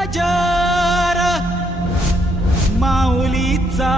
गजर माऊलीचा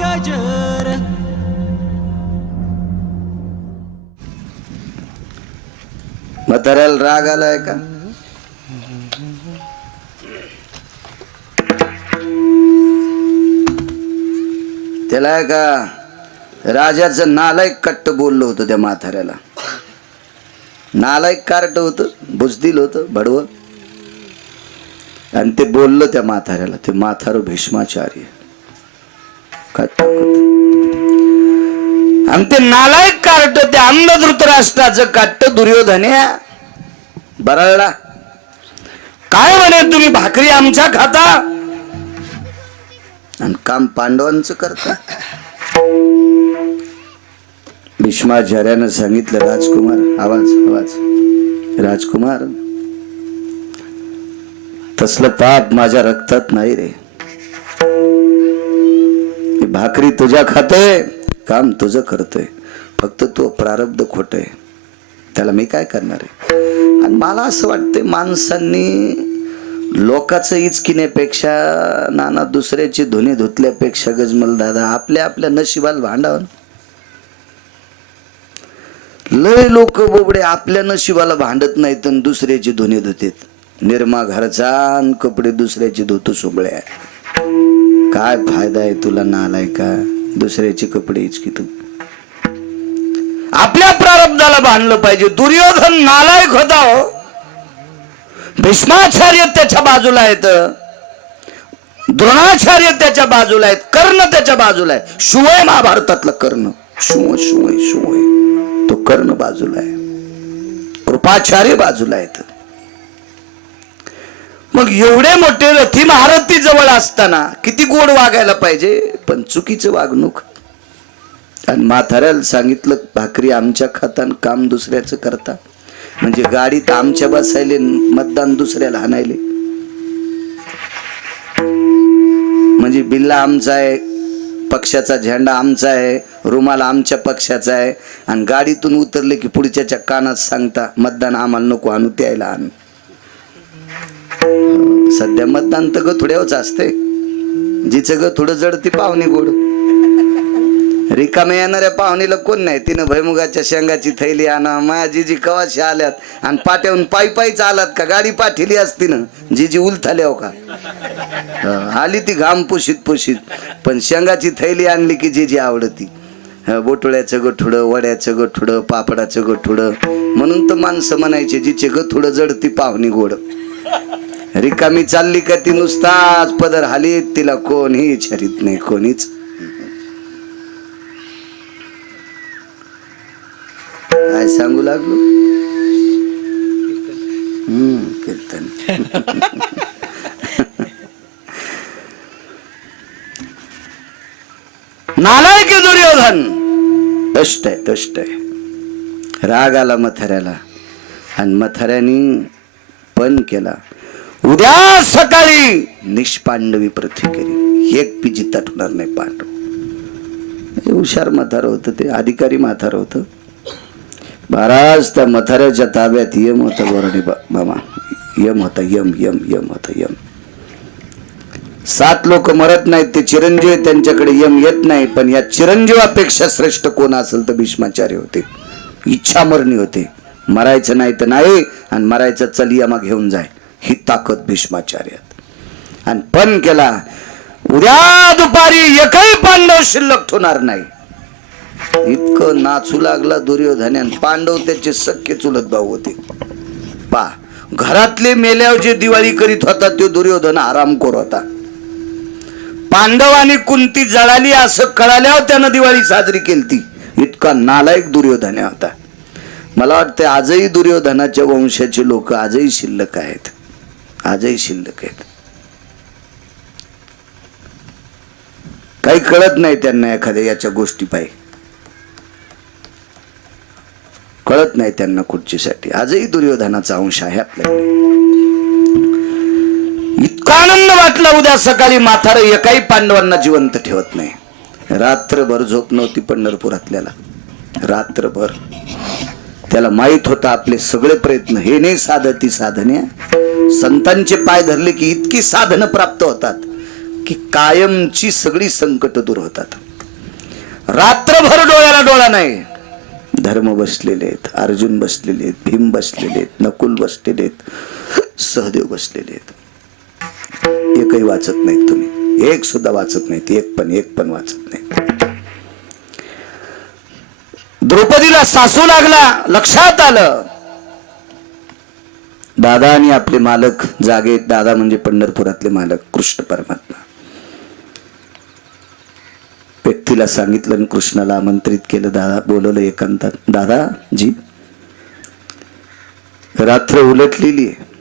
गजर. म्हाताऱ्याला राग आलाय का? त्याला का राजाचं नालायक कट्ट बोललं होतं त्या म्हाताऱ्याला. नालायक कार्ट होतं बुजदिल होतं भडवं. आणि ते बोललं त्या म्हाताऱ्याला ते माथारो भीष्माचार्य. काय आणि ते नालायक कार्ट ते अंध धृतराष्ट्राचं काट्ट दुर्योधन्या बरळला. काय म्हणे तुम्ही भाकरी आमच्या खाता? आणि काम पांडवांचं करता? भीष्माचार्यानं सांगितलं राजकुमार आवाज आवाज. राजकुमार तसलं पाप माझ्या रक्तात नाही रे. भाकरी तुझ्या खातोय काम तुझं करतोय फक्त तो प्रारब्ध खोट. आहे त्याला मी काय करणार आहे? आणि मला असं वाटतंय माणसांनी लोकाचं इचकिण्यापेक्षा नाना दुसऱ्याची धुनी धुतल्यापेक्षा गजमल दादा आपल्या आपल्या नशिबाला भांडावं. लय लोक बोबडे आपल्या नशिबाला भांडत नाहीत आणि दुसऱ्याची धुनी धुतेत. निर्मा घरचा आणि कपडे दुसऱ्याची धुतो सोबळ्या. काय फायदा आहे तुला नालाय का? दुसऱ्याचे कपडे इचकी तू? आपल्या प्रारब्धाला बांधलं पाहिजे. दुर्योधन नालायक होता हो. भीष्माचार्य त्याच्या बाजूला आहेत. द्रोणाचार्य त्याच्या बाजूला आहेत. कर्ण त्याच्या बाजूला आहे. शिवय महाभारतातलं कर्ण. शिव शिवय शिवय. तो कर्ण बाजूला आहे. कृपाचार्य बाजूला आहेत. मग एवढे मोठे रथी महारथी जवळ असताना किती गोड वागायला पाहिजे? पण चुकीचं वागणूक. आणि म्हाताऱ्याला सांगितलं भाकरी आमच्या खातान काम दुसऱ्याचं करता. म्हणजे गाडीत आमच्या बसायले मतदान दुसऱ्याला हाणायले. म्हणजे बिल्ला आमचा आहे पक्षाचा झेंडा आमचा आहे रुमाल आमच्या पक्षाचा आहे. आणि गाडीतून उतरले की पुढच्याच्या कानात सांगता मतदान आम्हाला नको आणू त्यायला आम्ही सध्या मतदान तर थोड्यावच असते जिचं गथुडं जड ती पाहुणी गोड. रिकाम्या येणाऱ्या पाहुणीला कोण नाही? तिनं भैमुगाच्या शेंगाची थैली आणा. माया जिजी कवाशी आल्यात? आणि पाट्याहून पायी पायीच आलात का? गाडी पाठिली असती ना जिजी उलथाल्या हो का? आली ती घाम पुशीत पुशीत. पण शेंगाची थैली आणली की जिजी आवडती. बोटोळ्याचं गठुडं वड्याचं गठुडं पापडाचं गठुडं म्हणून तर माणसं म्हणायचे जिचे गठुडं जडती पाहुणी गोड. रिकामी चालली का ती नुसताच पदर हालीत तिला कोणी विचारित नाही कोणीच. काय सांगू लागलो? हम्म कीर्तन. नालाय की दुर्योधन? दष्ट आहे दष्ट आहे. राग आला मथऱ्याला. आणि मथऱ्यानी पण केला. उद्या सकाळी निष्पांडवी पृथ्वी केली. एक पी जित्ता ठेवणार नाही पांडव. हे हुशार म्हातारं होतं ते अधिकारी म्हातारं होतं. महाराज त्या मथाऱ्याच्या ताब्यात यम होता गोरडे मामा यम होता यम यम यम होता यम. सात लोक मरत नाहीत ते चिरंजीव त्यांच्याकडे यम येत नाही पण या चिरंजीवापेक्षा श्रेष्ठ कोण असेल तर भीष्माचार्य होते. इच्छा मरणी होते. मरायचं नाही तर नाही आणि मरायचं चल यमा घेऊन जाय. ही ताकद भीष्माचार्यात. आणि पण केला उद्या दुपारी एकही पांडव शिल्लक ठेवणार नाही. इतकं नाचू लागला दुर्योधन्यान पांडव त्याचे सख्य चुलत भाऊ होते. पा घरातले मेल्यावर जे दिवाळी करीत होता तो दुर्योधन आरामखोर होता. पांडव आणि कुंती जळाली असं कळाल्यावर त्यानं दिवाळी साजरी केली इतका नालायक दुर्योधन्या होता. मला वाटतं आजही दुर्योधनाच्या वंशाचे लोक आजही शिल्लक आहेत. आजही शिल्लक आहेत. काही कळत नाही त्यांना एखाद्या याच्या गोष्टी पाहिजे कळत नाही त्यांना खुर्चीसाठी. आजही दुर्योधनाचा अंश आहे आपल्याकडे. इतका आनंद वाटला उद्या सकाळी माथार एकाही पांडवांना जिवंत ठेवत नाही. रात्रभर झोप नव्हती पंढरपुरातल्याला. रात्रभर. त्याला माहीत होता आपले सगळे प्रयत्न. हे नाही साधती साधने. संतांचे पाय धरले की इतकी साधनं प्राप्त होतात की कायमची सगळी संकट दूर होतात. रात्रभर डोळ्याला डोळा नाही. धर्म बसलेले आहेत अर्जुन बसलेले आहेत भीम बसलेले आहेत नकुल बसलेले आहेत सहदेव बसलेले आहेत. एकही वाचत नाहीत तुम्ही. एक सुद्धा वाचत नाहीत एक पण एक पण वाचत नाही द्रौपदीला सासू लागला लक्षात आलं दादा आणि आपले मालक जागे दादा म्हणजे पंढरपुरातले मालक कृष्ण परमात्मा. व्यक्तीला सांगितलं आणि कृष्णाला आमंत्रित केलं. दादा बोलवलं एकांतात. दादा जी. रात्र उलटलेली आहे.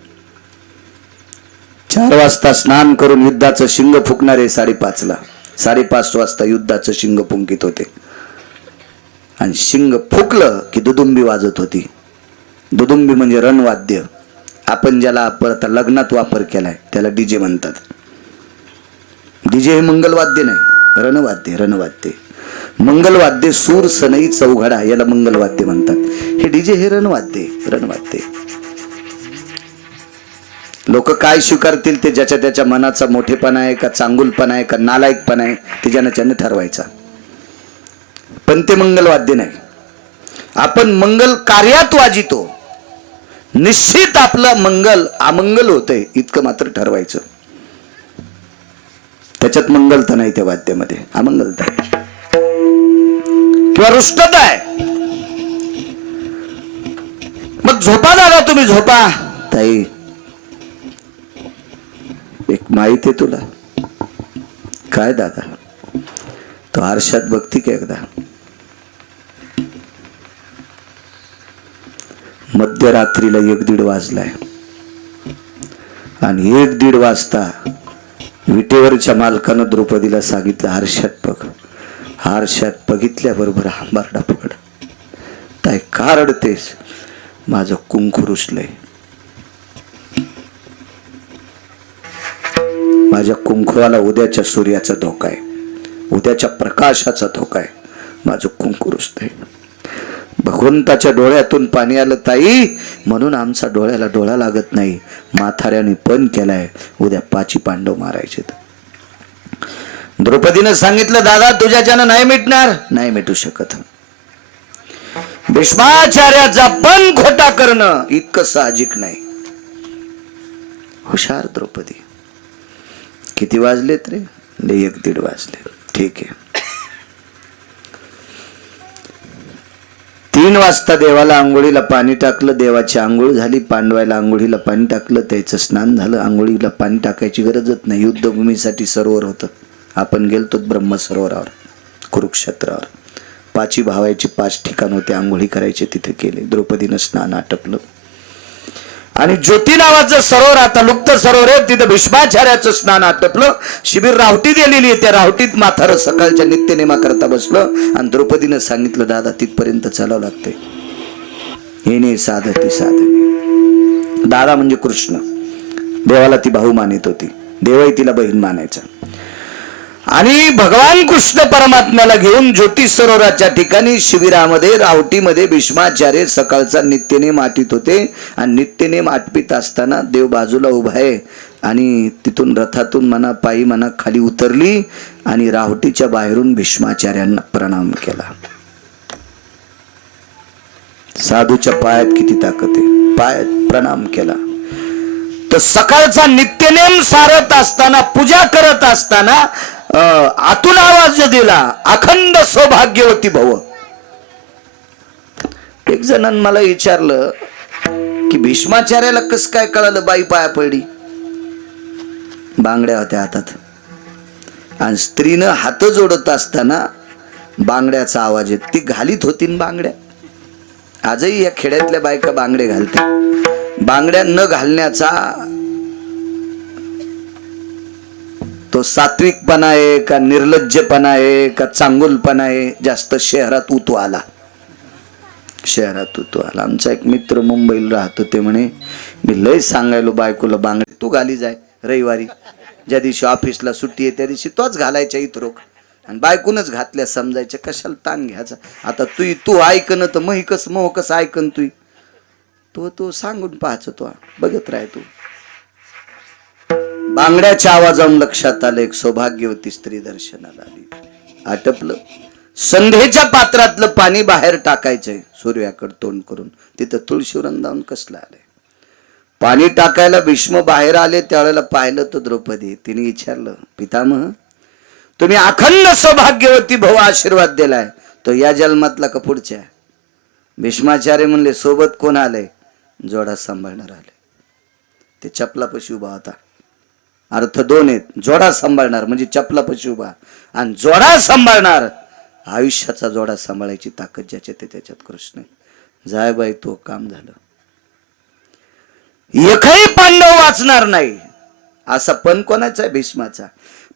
चार वाजता स्नान करून युद्धाचं शिंग फुकणारे साडेपाचला. साडेपाच वाजता युद्धाचं शिंग फुंकित होते. आणि शिंग फुकलं की दुदुंबी वाजत होती. दुदुंबी म्हणजे रणवाद्य. आपण ज्याला आपण आता लग्नात वापर केलाय त्याला डीजे म्हणतात. डीजे हे मंगलवाद्य नाही रणवाद्य रणवाद्य. मंगलवाद्य सूर सनई चौघडा याला मंगलवाद्य म्हणतात. हे डीजे हे रणवाद्य रणवाद्य. लोक काय स्वीकारतील ते ज्याच्या त्याच्या मनाचा मोठेपणा आहे का चांगुलपणा आहे का नालायकपणा आहे ते ज्यानं त्यानं ठरवायचा. पण ते मंगलवाद्य नाही. आपण मंगल कार्यात वाजितो. निश्चित आपलं मंगल अमंगल होतंय इतकं मात्र ठरवायचं. त्याच्यात मंगलता नाही त्या वाद्यामध्ये अमंगलता किंवा रुष्टता आहे. मग झोपा दादा तुम्ही झोपा. ताई एक माहिती आहे तुला. काय दादा? तो आरशात बघती का एकदा? मध्यरात्रीला एक दीड वाजलाय. आणि एक दीड वाजता विटेवरच्या मालकानं द्रौपदीला सांगितलं आरशात बघ आरशात बघितल्याबरोबर हांबारडा पकड. काय का रडतेस? माझं कुंकू रुसलंय. माझ्या कुंकुवाला उद्याच्या सूर्याचा धोका आहे. उद्याच्या प्रकाशाचा धोका आहे. माझं कुंकू रुसतंय. भगवंताच्या डोळ्यातून पाणी आलं ताई म्हणून आमचा डोळ्याला डोळा लागत नाही. माथाऱ्याने पण केलाय. उद्या पाची पांडव मारायचे द्रौपदीनं सांगितलं दादा तुझ्याच्यानं नाही मिटणार. नाही मिटू शकत. भीष्माचार्याचा पण खोटा करणं इतकं साहजिक नाही. हुशार द्रौपदी. किती वाजलेत रे? एक दीड वाजले. ठीक आहे. तीन वाजता देवाला आंघोळीला पाणी टाकलं देवाची आंघोळ झाली पांडवायला आंघोळीला पाणी टाकलं त्याचं स्नान झालं. आंघोळीला पाणी टाकायची गरजच नाही. युद्धभूमीसाठी सरोवर होतं. आपण गेलतो ब्रह्मसरोवरावर कुरुक्षेत्रावर. पाची भावायची पाच ठिकाण होते. आंघोळी करायचे तिथे केले. द्रौपदीनं स्नान आटपलं. आणि ज्योती नावाचं सरोवर आता लुप्त सरोवर आहे. तिथं भीष्माचार्याचं स्नान आटपलं. शिबिर रावटी दिलेली आहे. त्या रावटीत माथारं सकाळच्या नित्यनेमा करता बसलं. आणि द्रौपदीनं सांगितलं दादा तिथपर्यंत चालावं लागते हे नाही साध ती साध दादा म्हणजे कृष्ण. देवाला ती भाऊ मानित होती. देवही तिला बहीण मानायचा. आणि भगवान कृष्ण परमात्म्याला घेऊन ज्योतिष सरोवराच्या ठिकाणी शिबिरामध्ये रावटीमध्ये भीष्माचार्य सकाळचा नित्यनेम आटीत होते आणि नित्यनेम आटपीत असताना देव बाजूला उभा आहे आणि तिथून रथातून मना पायी मना खाली उतरली आणि रावटीच्या बाहेरून भीष्माचार्यांना प्रणाम केला. साधूच्या पायात किती ताकद आहे? पायात प्रणाम केला. तर सकाळचा नित्यनेम सारत असताना पूजा करत असताना आतून आवाज दिला अखंड सौभाग्यवती भव. एक जणांनी मला विचारलं की भीष्माचार्याला कस काय कळालं बाई पाया पडली? बांगड्या होत्या हातात. आणि स्त्रीनं हात जोडत असताना बांगड्याचा आवाज येत ती घालीत होती बांगड्या. आजही या खेड्यातल्या बायका बांगडे घालते. बांगड्या न घालण्याचा तो सात्विकपणा आहे का निर्लज्जपणा आहे का चांगुलपणा आहे? जास्त शहरात उतू आला. शहरात उतू आला. आमचा एक मित्र मुंबईला राहतो ते म्हणे मी लय सांगायलो बायकोला बांगडे तू घाली जाय रविवारी. ज्या दिवशी ऑफिसला सुट्टी आहे त्या दिवशी तोच घालायच्या इतरोक. आणि बायकूनच घातल्या समजायच्या कशाला ताण घ्यायचा? आता तू तू ऐकन तर मग कस मग कसं ऐकन तू तो तो सांगून पाहायचं तो. बघत राह तू. बांगड्याच्या आवाजावून लक्षात आलं एक सौभाग्यवती स्त्री दर्शनाला आली. आटपलं. संध्येच्या पात्रातलं पाणी बाहेर टाकायचंय. सूर्याकडे तोंड करून. तिथं तुळशी वृंदावन कसलं आलंय? पाणी टाकायला भीष्म बाहेर आले त्यावेळेला पाहिलं तर द्रौपदी. तिने विचारलं पितामह तुम्ही अखंड सौभाग्यवती भाऊ आशीर्वाद दिलाय. तो या जन्मातला का पुढच्या? भीष्माचार्य म्हणले सोबत कोण आलंय? जोडा सांभाळणार आले ते चपलापाशी उभा होता. अर्थ दोन आहेत. जोडा सांभाळणार म्हणजे चपलापाशी उभा. आणि जोडा सांभाळणार आयुष्याचा जोडा सांभाळायची ताकद ज्याच्या ते त्याच्यात कृष्ण जाय बाई तो काम झालं. एकही पांडव वाचणार नाही. असा पण कोणाचा आहे? भीष्माचा.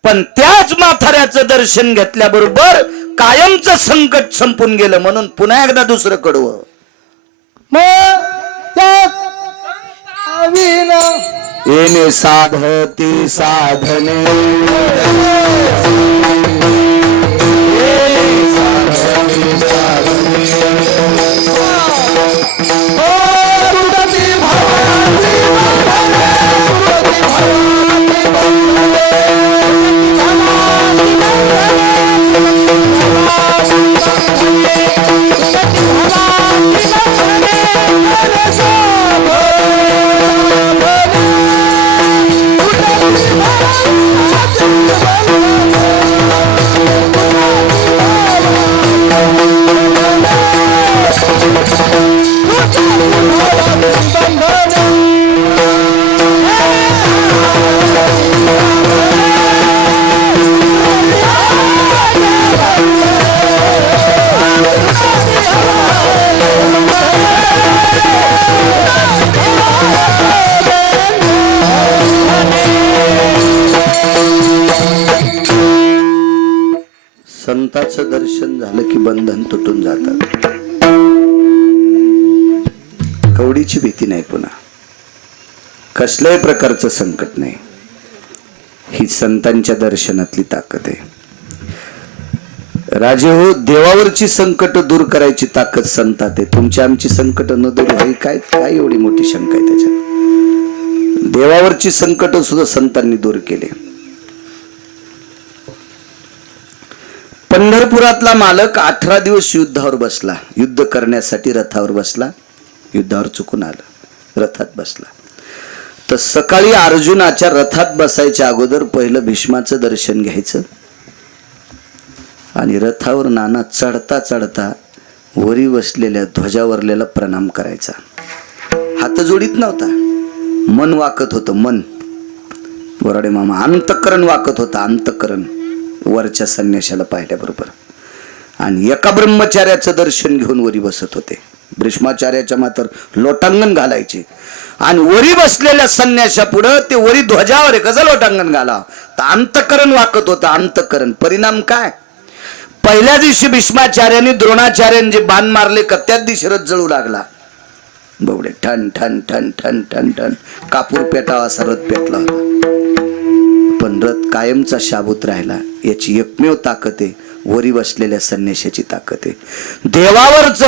पण त्याच माथाऱ्याचं दर्शन घेतल्याबरोबर कायमचं संकट संपून गेलं म्हणून पुन्हा एकदा दुसरं कडवं. मग येणे साधती साधने। कसल्याही प्रकारचं संकट नाही. ही संतांच्या दर्शनातली ताकद आहे. राजे हो देवावरची संकट दूर करायची ताकद संतात आहे. तुमची आमची संकट न दूर व्हावी काय काय एवढी मोठी शंका आहे त्याच्यात? देवावरची संकट सुद्धा संतांनी दूर केले. पंढरपुरातला मालक अठरा दिवस युद्धावर बसला. युद्ध करण्यासाठी रथावर बसला. युद्धावर चुकून आलं. रथात बसला. तर सकाळी अर्जुनाच्या रथात बसायच्या अगोदर पहिलं भीष्माचं दर्शन घ्यायचं. आणि रथावर नाना चढता चढता वरी बसलेल्या ध्वजावरलेला प्रणाम करायचा. हात जोडीत नव्हता. मन वाकत होतं मन. बोराडे मामा अंतकरण वाकत होतं अंतकरण. वरच्या संन्याशाला पाहिल्याबरोबर. आणि एका ब्रह्मचार्याचं दर्शन घेऊन वरी बसत होते. भीष्माचार्याच्या मात्र लोटांगण घालायचे. आणि वरी बसलेल्या संन्याशा पुढं ते वरी ध्वजावर आहे कसं लोटांगण घाला तर अंतकरण वाकत होतं अंतकरण. परिणाम काय? पहिल्या दिवशी भीष्माचार्यांनी द्रोणाचार्याने जे बाण मारले का त्याच दिवशी रथ जळू लागला. बवडे ठन ठन ठन ठन ठन ठन कापूर पेटावा असा रथ पेटला होता. पण रथ कायमचा शाबूत राहिला. याची एकमेव ताकद आहे वरी बसलेल्या संन्याशाची ताकद आहे. देवावरच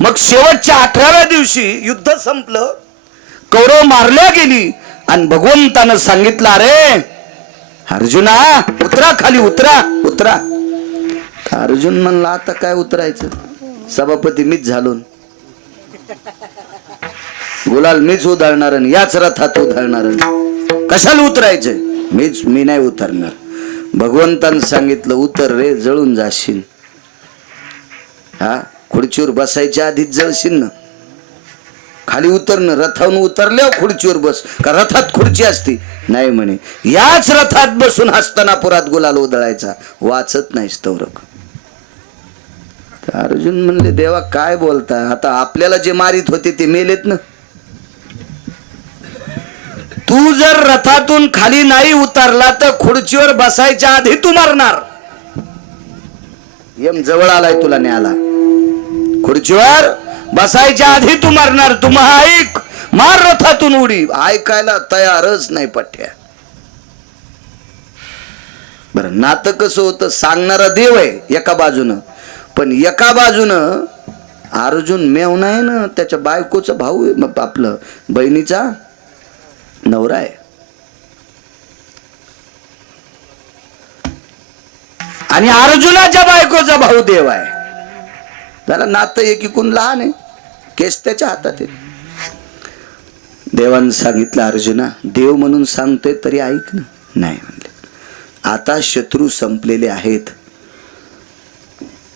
मग शेवटच्या अठराव्या दिवशी युद्ध संपलं. कौरव मारल्या गेली. आणि भगवंतानं सांगितलं अरे अर्जुना उतरा खाली उतरा उतरा. अर्जुन म्हणला आता काय उतरायचं? सभापती मीच झालो गुलाल मीच उधळणार आणि याच रथात उधळणार कशाला उतरायचं? मीच मी नाही उतरणार. भगवंतानं सांगितलं उतर रे जळून जाशील हा खुर्चीवर बसायच्या आधीच जळशील ना. खाली उतरणं रथावून उतरल्यावर खुर्चीवर बस का रथात खुर्ची असते? नाही म्हणे. याच रथात बसून हस्तनापुरात गुलाल उधळायचा वाचत नाही स्तवरक अर्जुन म्हणले देवा काय बोलता? आता आपल्याला जे मारित होते ते मेलेत ना. तू जर रथातून खाली नाही उतरला तर खुर्चीवर बसायच्या आधी तू मारणार. यम जवळ आलाय तुला न्याला खुर्चीवर बसायच्या आधी तू मारणार तू ऐक मार रथातून उडी. ऐकायला तयारच नाही पठ्या. बर नातं कसं होतं? सांगणारा देव आहे एका बाजूनं. पण एका बाजूनं अर्जुन मेव आहे ना त्याच्या बायकोचा भाऊ आहे आपलं बहिणीचा नवरा आहे. आणि अर्जुनाच्या बायकोचा भाऊ देव आहे. त्याला नातं एकीकून लहान आहे. केस त्याच्या हातात आहेत. देवानं सांगितलं अर्जुना देव म्हणून सांगतोय तरी ऐक ना. नाही म्हणले. आता शत्रू संपलेले आहेत.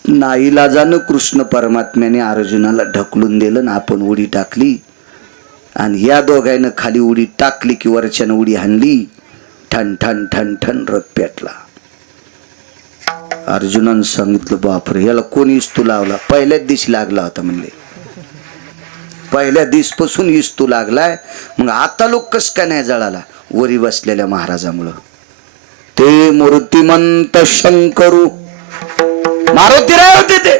नाईलाजानं कृष्ण परमात्म्याने अर्जुनाला ढकलून दिलं ना आपण उडी टाकली. आणि या दोघांनं खाली उडी टाकली की वरच्यानं उडी हाणली. ठण ठण ठण ठण रथ पेटला. अर्जुनानं सांगितलं बापरे याला कोणीच तू लावला? पहिल्याच दिवशी लागला होता म्हणले. पहिल्या दिसपासून इस्तू लागलाय. मग आता लोक कस काय नाही जळाला? वरी बसलेल्या महाराजामुळं. ते मूर्तिमंत शंकरू. मारुतीराय होते ते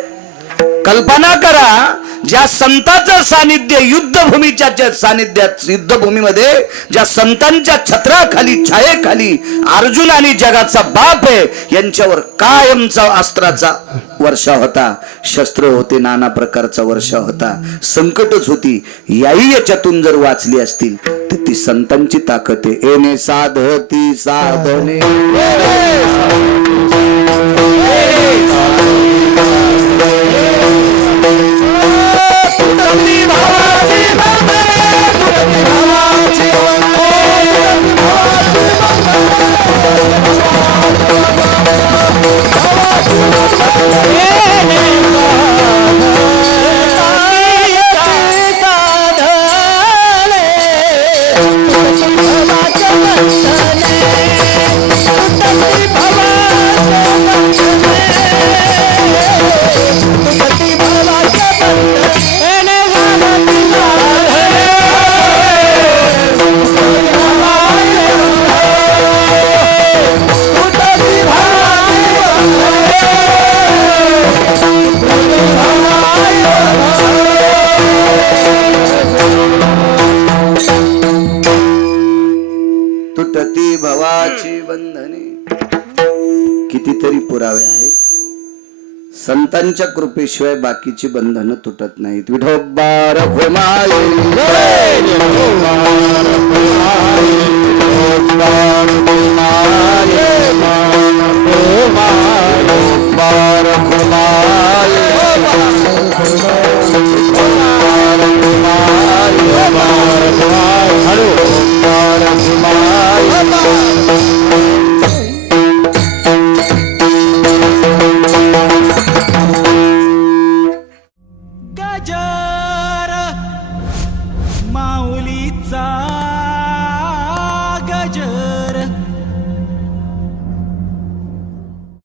कल्पना करा. ज्या संतांचं सानिध्य युद्धभूमीच्या ज्या सानिध्यात युद्धभूमीमध्ये ज्या संतांच्या छत्राखाली छायेखाली अर्जुन आणि जगाचा बाप आहे यांच्यावर कायमचा अस्त्राचा वर्षा होता. शस्त्र होते नाना प्रकारचा वर्षा होता. संकटच होती. याही याच्यातून जर वाचली असतील तर ती संतांची ताकद आहे. एने साधती साधने. साध संतांच्या कृपेशिवाय बाकीची बंधनं तुटत नाहीत विठोबार गजर